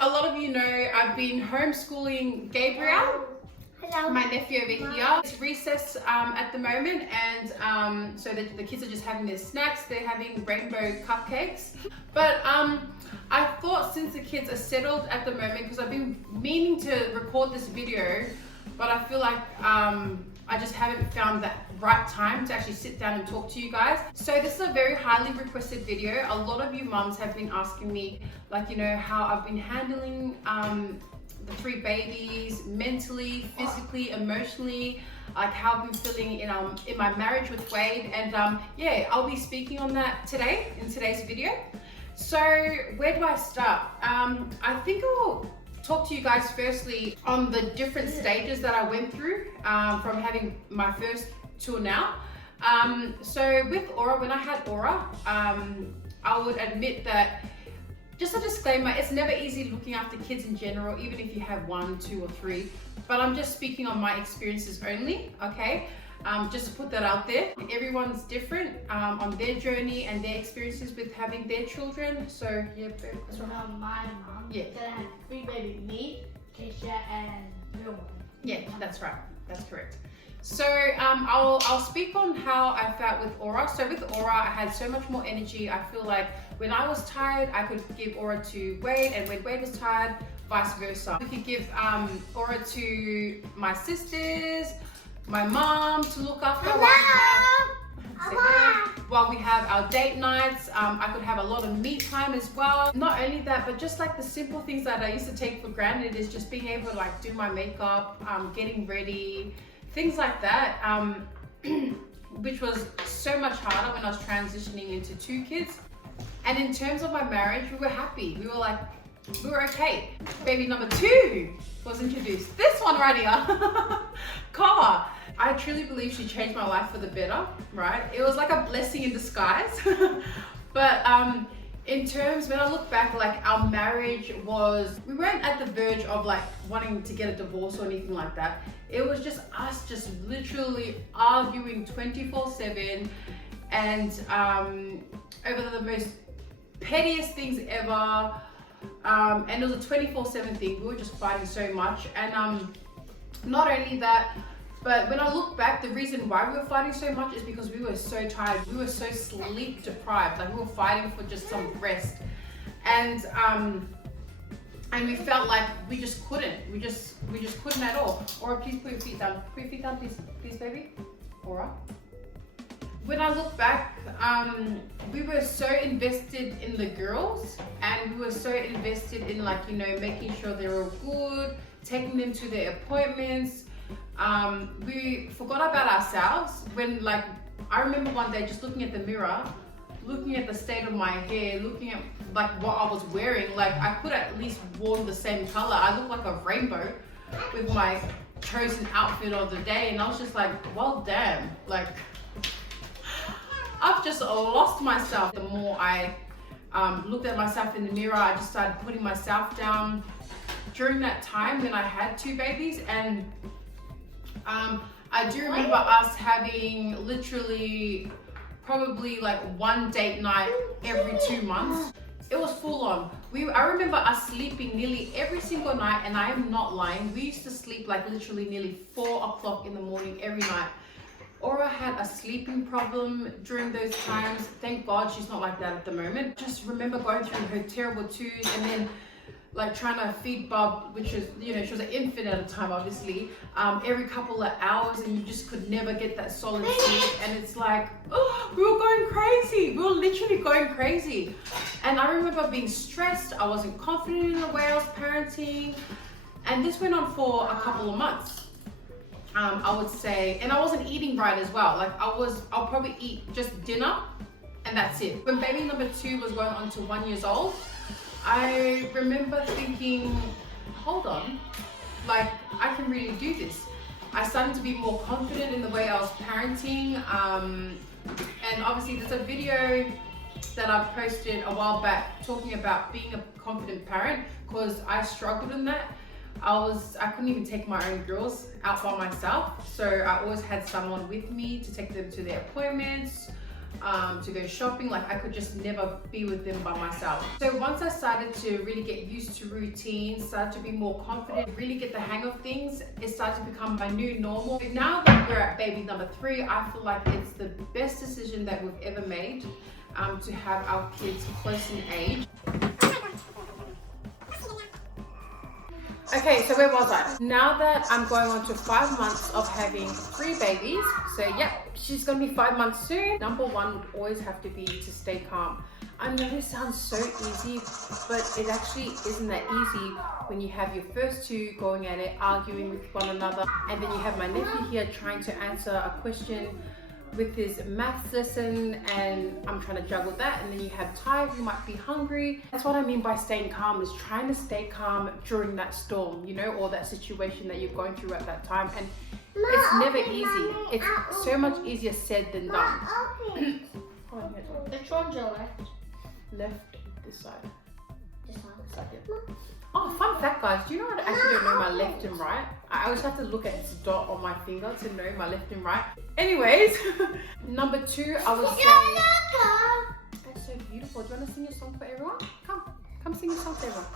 a lot of you know, I've been homeschooling Gabriel. Hello. My nephew over here. It's recess at the moment, and so the kids are just having their snacks. They're having rainbow cupcakes. But I thought since the kids are settled at the moment, because I've been meaning to record this video, but I feel like I just haven't found that right time to actually sit down and talk to you guys. So this is a very highly requested video. A lot of you mums have been asking me, like, you know, how I've been handling the 3 babies mentally, physically, emotionally, like how I've been feeling in my marriage with Wade, and yeah, I'll be speaking on that today in today's video. So where do I start? I think I'll talk to you guys firstly on the different stages that I went through from having my first till now. So with Aura, when I had Aura, I would admit that, just a disclaimer, it's never easy looking after kids in general, even if you have 1, 2, or 3. But I'm just speaking on my experiences only, okay? Just to put that out there. Everyone's different on their journey and their experiences with having their children. So yeah, So my mom, yeah, that had 3 babies, me, Keisha, and Melbourne. yeah, that's right. That's correct. So I'll speak on how I felt with Aura. So with Aura, I had so much more energy. I feel like when I was tired, I could give Aura to Wade, and when Wade was tired, vice versa. We could give Aura to my sisters, my mom to look after while we have our date nights. I could have a lot of me time as well. Not only that, but just like the simple things that I used to take for granted is just being able to like do my makeup, getting ready, things like that, which was so much harder when I was transitioning into 2 kids. And in terms of my marriage, we were happy. We were okay. Baby number 2 was introduced. This one right here, Kara. I truly believe she changed my life for the better, right? It was like a blessing in disguise. But in terms, when I look back, like our marriage was, we weren't at the verge of like wanting to get a divorce or anything like that. It was just us just literally arguing 24/7 and over the most pettiest things ever. And it was a 24/7 thing. We were just fighting so much. And not only that, but when I look back, the reason why we were fighting so much is because we were so tired. We were so sleep deprived. Like we were fighting for just some rest. And we felt like we just couldn't. We just couldn't at all. Aura, please put your feet down. Put your feet down, please, baby. Aura. When I look back, we were so invested in the girls, and we were so invested in, like, you know, making sure they were good, taking them to their appointments. We forgot about ourselves when, like, I remember one day just looking at the mirror, looking at the state of my hair, looking at like what I was wearing. Like I could at least worn the same color. I looked like a rainbow with my chosen outfit of the day, and I was just like, well, damn, like I've just lost myself. The more I looked at myself in the mirror, I just started putting myself down during that time when I had 2 babies. And I do remember us having literally probably like 1 date night every 2 months. It was full on. I remember us sleeping nearly every single night, and I am not lying. We used to sleep like literally nearly 4 o'clock in the morning every night. Aura had a sleeping problem during those times. Thank God she's not like that at the moment. Just remember going through her terrible 2s, and then like trying to feed Bob, which is, you know, she was an infant at the time, obviously, every couple of hours, and you just could never get that solid sleep. And it's like, oh, we were going crazy. We were literally going crazy. And I remember being stressed. I wasn't confident in the way I was parenting. And this went on for a couple of months, I would say. And I wasn't eating right as well. Like I'll probably eat just dinner and that's it. When baby number 2 was going on to 1 year old, I remember thinking, hold on, like I can really do this. I started to be more confident in the way I was parenting. And obviously there's a video that I posted a while back talking about being a confident parent, because I struggled in that. I couldn't even take my own girls out by myself. So I always had someone with me to take them to their appointments. to go shopping. Like I could just never be with them by myself. So once I started to really get used to routines, started to be more confident, really get the hang of things, it started to become my new normal. Now that we're at baby number 3, I feel like it's the best decision that we've ever made to have our kids close in age. Okay, so where was I? Now that I'm going on to 5 months of having 3 babies, so yeah, she's gonna be 5 months soon. Number 1 would always have to be to stay calm. I know this sounds so easy, but it actually isn't that easy when you have your first 2 going at it, arguing with one another, and then you have my nephew here trying to answer a question with his maths lesson, and I'm trying to juggle that, and then you have Ty who might be hungry. That's what I mean by staying calm, is trying to stay calm during that storm, you know, or that situation that you're going through at that time. And it's never easy. It's so much easier said than done. Which one's your left? Left, this side. This one. Oh, fun fact guys, do you know I actually don't know my left and right? I always have to look at this dot on my finger to know my left and right. Anyways, number 2, I would say... That's so beautiful. Do you want to sing a song for everyone? Come sing a song for everyone.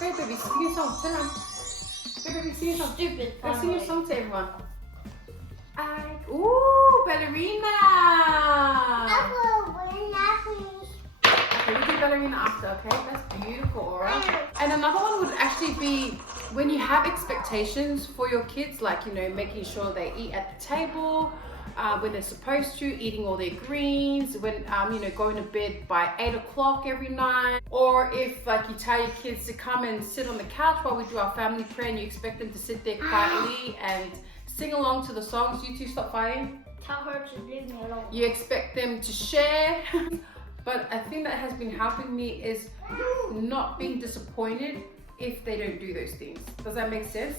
Go baby, sing a song, turn around. Go baby, sing a song. Stupid. Go sing a song to everyone. Ooh, ballerina! Okay, we do ballerina after, okay? That's beautiful, Aura. And another one would actually be when you have expectations for your kids, like, you know, making sure they eat at the table when they're supposed to, eating all their greens, when, you know, going to bed by 8 o'clock every night. Or if, like, you tell your kids to come and sit on the couch while we do our family prayer and you expect them to sit there quietly and sing along to the songs. You two stop fighting. Tell her to leave me alone. You expect them to share. But a thing that has been helping me is not being disappointed if they don't do those things. Does that make sense?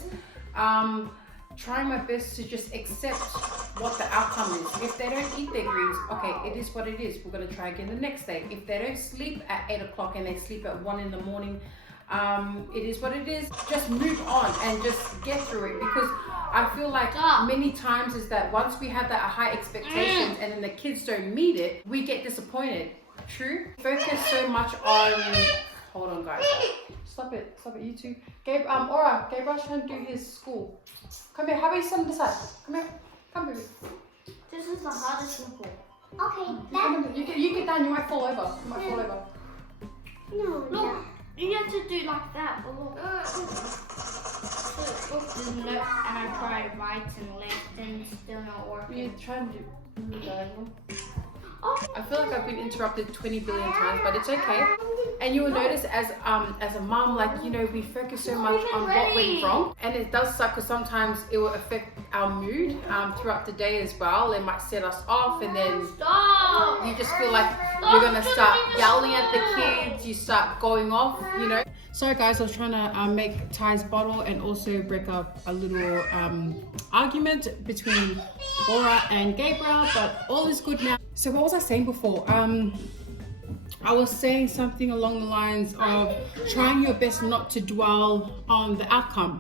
Trying my best to just accept what the outcome is. If they don't eat their greens, okay, it is what it is. We're gonna try again the next day. If they don't sleep at 8 o'clock and they sleep at 1 in the morning, it is what it is. Just move on and just get through it, because I feel like many times is that once we have that high expectations and then the kids don't meet it, we get disappointed. True. Focus so much on. Hold on, guys. Stop it, you two. Aura, Gabriel's trying to do his school. Come here. How about you sit on this side? Come here. Come, baby. This is the hardest one. Okay. You get down. You might fall over. No. You have to do like that. Look. And I try right and left and it's still not working. You're trying to do diagonal. I feel like I've been interrupted 20 billion times, but it's okay. And you will notice as a mom, like, you know, we focus so much on what went wrong, and it does suck because sometimes it will affect our mood throughout the day as well. It might set us off, and then you just feel like you're gonna start yelling at the kids. You start going off, you know. Sorry guys, I was trying to make Ty's bottle and also break up a little argument between Aura and Gabriel, but all is good now. So what was I saying before? I was saying something along the lines of trying your best not to dwell on the outcome.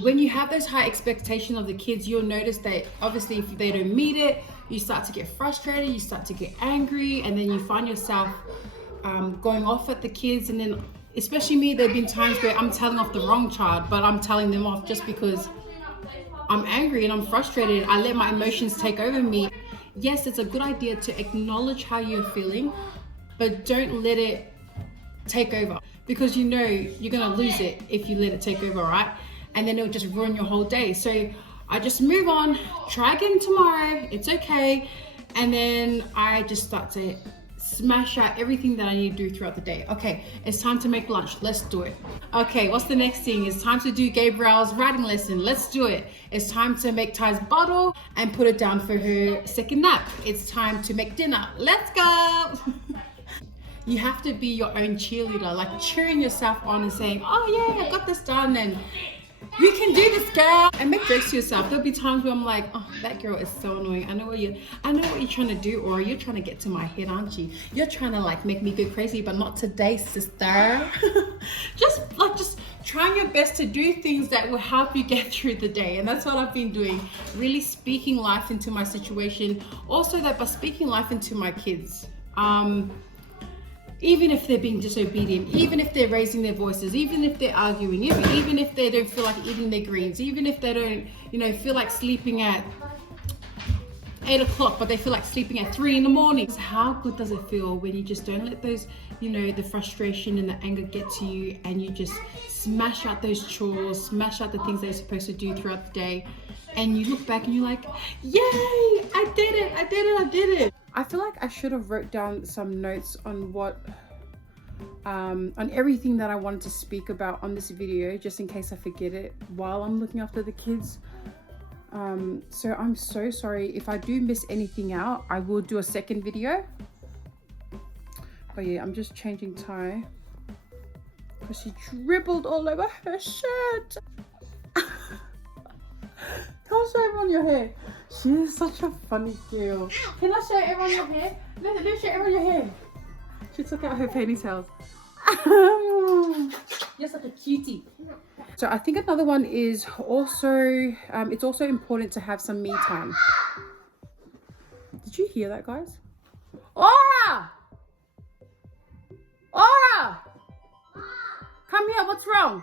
When you have those high expectations of the kids, you'll notice that obviously if they don't meet it, you start to get frustrated, you start to get angry, and then you find yourself going off at the kids. And then, especially me, there have been times where I'm telling off the wrong child, but I'm telling them off just because I'm angry and I'm frustrated. I let my emotions take over me. Yes, it's a good idea to acknowledge how you're feeling, but don't let it take over, because you know you're gonna lose it if you let it take over, right? And then it'll just ruin your whole day. So I just move on, try again tomorrow, it's okay. And then I just start to smash out everything that I need to do throughout the day. Okay, it's time to make lunch, let's do it. Okay, what's the next thing? It's time to do Gabriel's writing lesson, let's do it. It's time to make Ty's bottle and put it down for her second nap. It's time to make dinner, let's go. You have to be your own cheerleader, like cheering yourself on and saying, oh yeah, I got this done, and You can do this, girl. And make jokes to yourself. There'll be times where I'm like, oh, that girl is so annoying. I know what you're trying to do, or you're trying to get to my head, aren't you? You're trying to like make me go crazy, but not today, sister. just trying your best to do things that will help you get through the day. And that's what I've been doing. Really speaking life into my situation. Also that by speaking life into my kids. Even if they're being disobedient, even if they're raising their voices, even if they're arguing, even if they don't feel like eating their greens, even if they don't, feel like sleeping at 8 o'clock, but they feel like sleeping at 3 in the morning. How good does it feel when you just don't let those, the frustration and the anger get to you, and you just smash out those chores, smash out the things they're supposed to do throughout the day, and you look back and you're like, yay, I did it. I feel like I should have wrote down some notes on on everything that I wanted to speak about on this video, just in case I forget it while I'm looking after the kids. So I'm so sorry if I do miss anything out. I will do a second video. But yeah, I'm just changing tie because she dribbled all over her shirt. Can't show everyone your hair. She is such a funny girl. Can I show everyone your hair? Let's show everyone your hair. She took out her ponytails. You're such a cutie. So I think another one is also, it's also important to have some me time. Did you hear that, guys? Aura! Aura! Come here, what's wrong?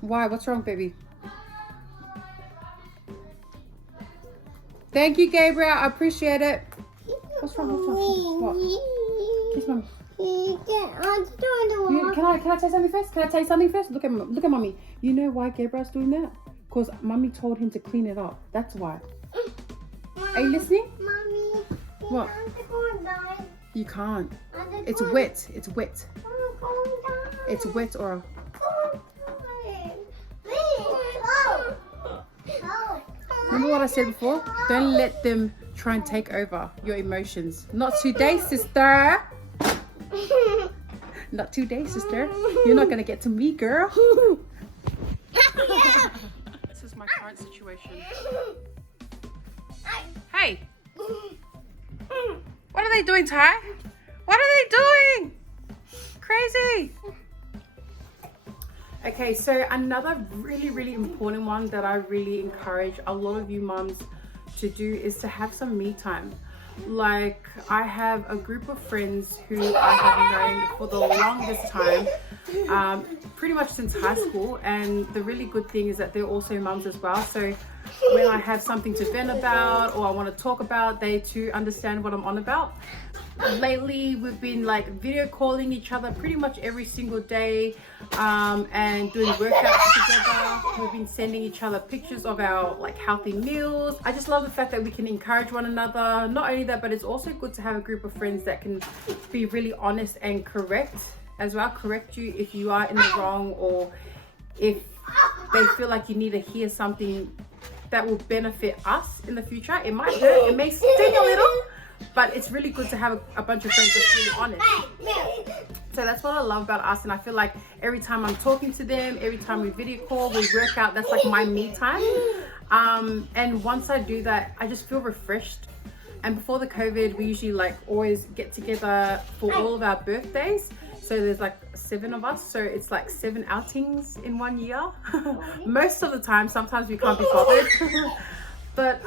Why? What's wrong, baby? Thank you, Gabriel. I appreciate it. What's wrong? What? Kiss mommy. Can I tell you something first? Can I tell you something first? Look at mommy. You know why Gabriel's doing that? Because mommy told him to clean it up. That's why. Are you listening? Mommy. What? You can't. It's wet. It's wet. It's wet, Aura. Remember what I said before? Don't let them try and take over your emotions. Not today, sister. Not today, sister. You're not going to get to me, girl. This is my current situation. Hey. What are they doing, Ty? What are they doing? Crazy. Okay, so another really important one that I really encourage a lot of you mums to do is to have some me time. Like, I have a group of friends who I have known for the longest time, pretty much since high school, and the really good thing is that they're also mums as well. So when I have something to vent about or I want to talk about, they too understand what I'm on about. Lately we've been like video calling each other pretty much every single day, and doing workouts together. We've been sending each other pictures of our like healthy meals. I just love the fact that we can encourage one another. Not only that, but it's also good to have a group of friends that can be really honest and correct as well. Correct you if you are in the wrong, or if they feel like you need to hear something that will benefit us in the future. It might hurt, it may sting a little, but it's really good to have a bunch of friends that's really honest. So that's what I love about us, and I feel like every time I'm talking to them, every time we video call, we work out, that's like my me time. And once I do that, I just feel refreshed. And before the COVID, we usually like always get together for all of our birthdays. So there's like 7 of us, so it's like 7 outings in 1 year. Most of the time, sometimes we can't be bothered. But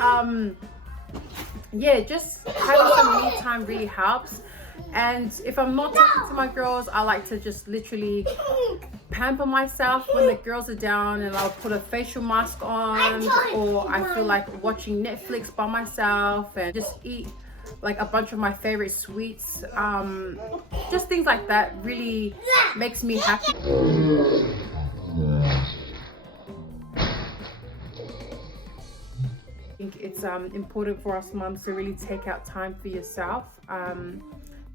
yeah, just having some me time really helps. And if I'm not talking to my girls, I like to just literally pamper myself when the girls are down, and I'll put a facial mask on, or I feel like watching Netflix by myself and just eat like a bunch of my favorite sweets. Just things like that really makes me happy. I think it's important for us mums to really take out time for yourself.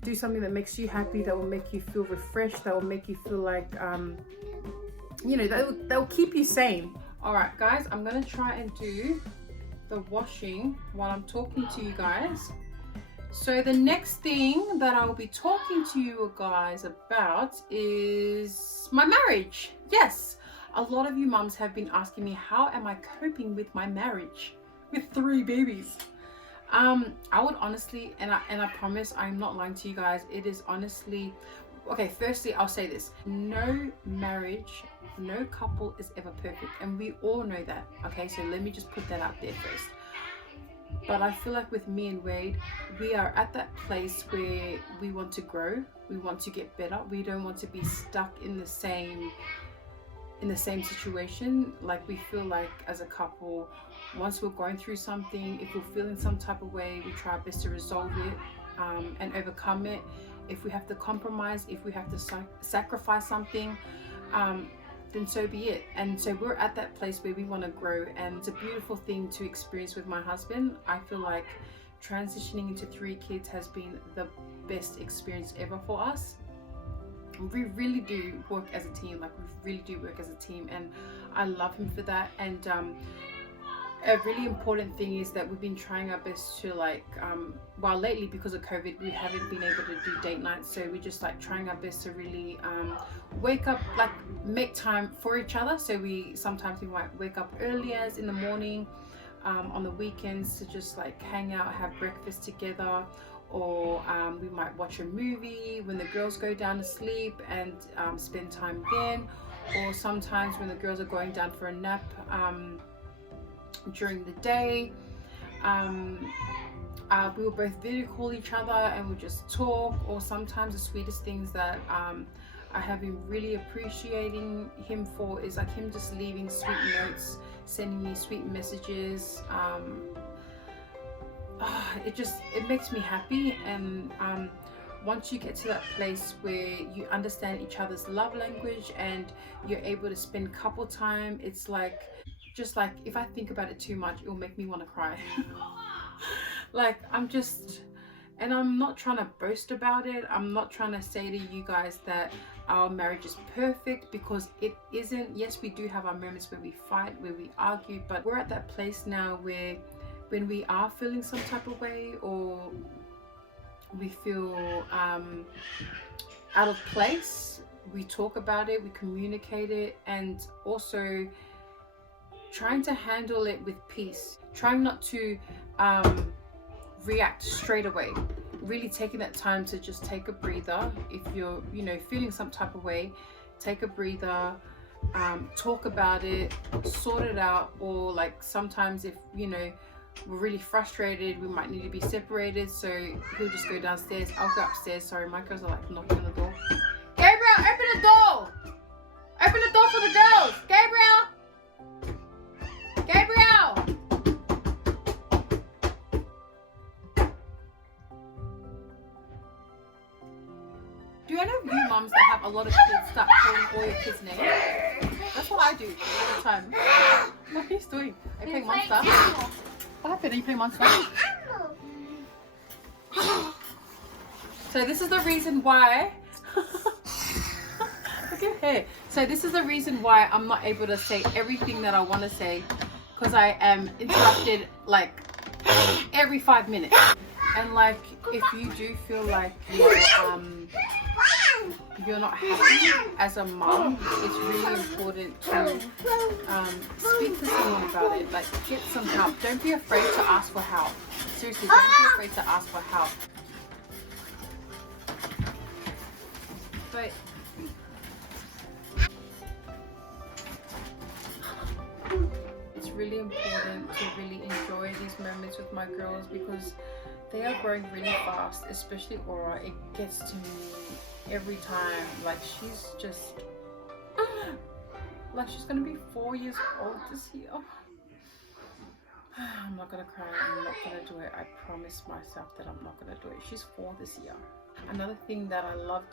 Do something that makes you happy, that will make you feel refreshed, that will make you feel like you know, that will keep you sane. All right guys, I'm gonna try and do the washing while I'm talking to you guys. So the next thing that I'll be talking to you guys about is my marriage. Yes, a lot of you mums have been asking me, how am I coping with my marriage with 3 babies? I would honestly, and I promise I'm not lying to you guys, it is honestly, okay, firstly I'll say this, no marriage, no couple is ever perfect, and we all know that, okay? So let me just put that out there first. But I feel like with me and Wade, we are at that place where we want to grow, we want to get better, we don't want to be stuck in the same situation. Like, we feel like as a couple, once we're going through something, if we're feeling some type of way, we try our best to resolve it and overcome it. If we have to compromise, if we have to sacrifice something, then so be it. And so we're at that place where we want to grow, and it's a beautiful thing to experience with my husband. I feel like transitioning into 3 kids has been the best experience ever for us. We really do work as a team, like we really do work as a team, and I love him for that. And a really important thing is that we've been trying our best to, like, well, lately because of COVID we haven't been able to do date nights, so we're just like trying our best to really wake up, like make time for each other. So sometimes we might wake up earlier in the morning on the weekends to just like hang out, have breakfast together, or we might watch a movie when the girls go down to sleep and spend time then, or sometimes when the girls are going down for a nap during the day, we will both video call each other and we'll just talk. Or sometimes the sweetest things that I have been really appreciating him for is like him just leaving sweet notes, sending me sweet messages. It makes me happy. And once you get to that place where you understand each other's love language and you're able to spend couple time, it's like, just like, if I think about it too much, it'll make me want to cry. Like, and I'm not trying to boast about it. I'm not trying to say to you guys that our marriage is perfect, because it isn't. Yes, we do have our moments where we fight, where we argue, but we're at that place now where when we are feeling some type of way, or we feel out of place, we talk about it, we communicate it, and also trying to handle it with peace, trying not to react straight away, really taking that time to just take a breather. If you're feeling some type of way, take a breather, talk about it, sort it out. Or like sometimes if we're really frustrated, we might need to be separated, so he'll just go downstairs, I'll go upstairs. Sorry, my girls are like knocking on the door. Gabriel, open the door! Open the door for the girls! Gabriel! Gabriel! Do you know you mums that have a lot of kids start calling all your kids names? That's what I do all the time. What are you doing? Are you playing Monster? What happened? Are you playing Monster? So this is the reason why. Look at her. So this is the reason why I'm not able to say everything that I want to say, because I am interrupted like every 5 minutes. And like, if you do feel like you're not happy as a mom, it's really important to speak to someone about it. Like, get some help. Don't be afraid to ask for help. Seriously, don't be afraid to ask for help. But it's really important to really enjoy these moments with my girls, because they are growing really fast, especially Aura. It gets to me every time. Like, she's just like, she's gonna be 4 years old this year. I'm not gonna cry, I'm not gonna do it. I promise myself that I'm not gonna do it. She's 4 this year. Another thing that I love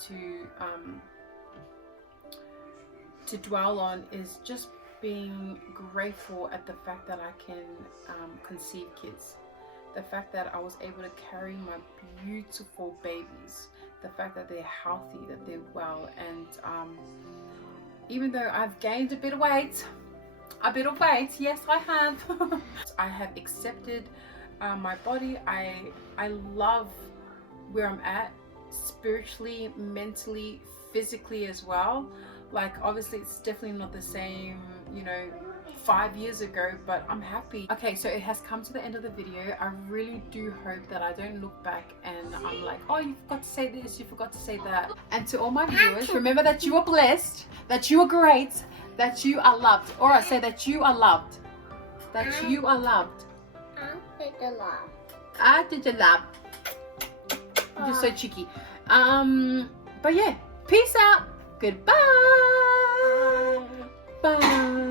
to dwell on is just being grateful at the fact that I can conceive kids. The fact that I was able to carry my beautiful babies. The fact that they're healthy, that they're well. And even though I've gained a bit of weight, yes I have. I have accepted my body. I love where I'm at spiritually, mentally, physically as well. Like obviously it's definitely not the same, you know, 5 years ago, but I'm happy. Okay, so it has come to the end of the video. I really do hope that I don't look back and I'm like, oh, you forgot to say this, you forgot to say that. And to all my viewers, remember that you are blessed, that you are great, that you are loved. Or I say that you are loved. That you are loved. I did a love. You're so cheeky. But yeah, peace out. Goodbye. Bye.